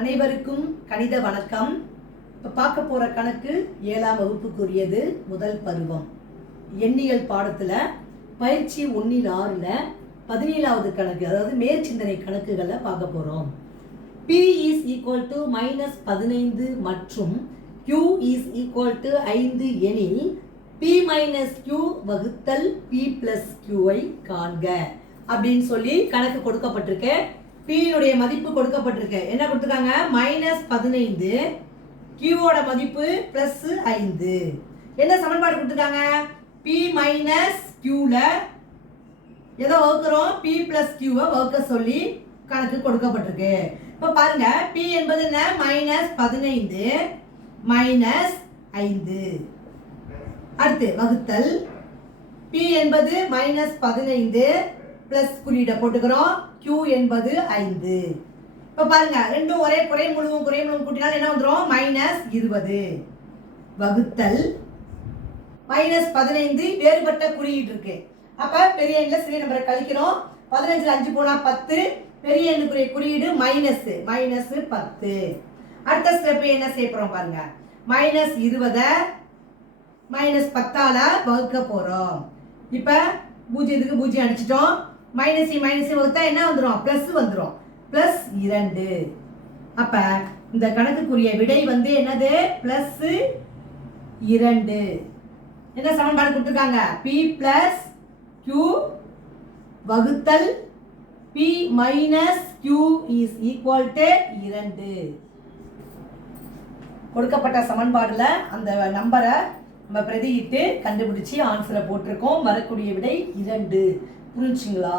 அனைவருக்கும் கணித வணக்கம். இப்போ பார்க்க போகிற கணக்கு 7ஆம் வகுப்புக்குரியது, முதல் பருவம். எண்ணியல் பாடத்தில் பயிற்சி 1/6 17வது கணக்கு, அதாவது மேற்சிந்தனை கணக்குகளை பார்க்க போகிறோம். P is equal to -15 மற்றும் Q is equal to 5 எனில் P minus Q வகுத்தல் P plus Q ஐ காண்க அப்படின்னு சொல்லி கணக்கு கொடுக்கப்பட்டிருக்கு. P உடைய மதிப்பு கொடுக்கப்பட்டிருக்கு. என்ன கொடுத்துருக்காங்க? -15, Q ஓட மதிப்பு +5. என்ன சமன்பாடு கொடுத்துருக்காங்க? P minus Q ல எதை வகுக்கிறோம்? P plus Q வகுக்க சொல்லி கணக்கு கொடுக்கப்பட்டிருக்கு. இப்போ பாருங்க, P என்பது என்ன? -15 -5. அடுத்து வகுத்தல் P என்பது -15 பிளஸ் குறியீடை போட்டுக்கிறோம். Q என்பது 5. இப்போ பாருங்க, ரெண்டும் ஒரே குறைமுழுவும் கூட்டினால் என்ன வந்துடும்? -20 வகுத்தல் -15 வேறுபட்ட குறியீடு இருக்கு. அப்ப பெரிய எண்ணில் சிறிய நம்பரை கழிக்கிறோம். 15 5 போனா 10, பெரிய எண்ணுக்குரிய குறியீடு -10. அடுத்த ஸ்டெப் என்ன செய்ய போறோம் பாருங்க, -20 -10ஆல வகுக்க போறோம். இப்ப 0க்கு 0 அடிச்சிட்டோம். -மைனஸ் வகுத்தா என்ன வந்துடும்? பிளஸ் வந்துடும். +2. அப்ப இந்த கணக்குக்குரிய விடை வந்து என்னது? +2. என்ன சமன்பாடு கொடுத்துருக்காங்க? P plus Q வகுத்தல் P minus Q is equal to 2. கொடுக்கப்பட்ட சமன்பாடுல அந்த நம்பரை நம்ம பிரதியிட்டு கண்டுபிடிச்சி ஆன்சரை போட்டிருக்கோம். வரக்கூடிய விடை 2. புரிஞ்சுங்களா?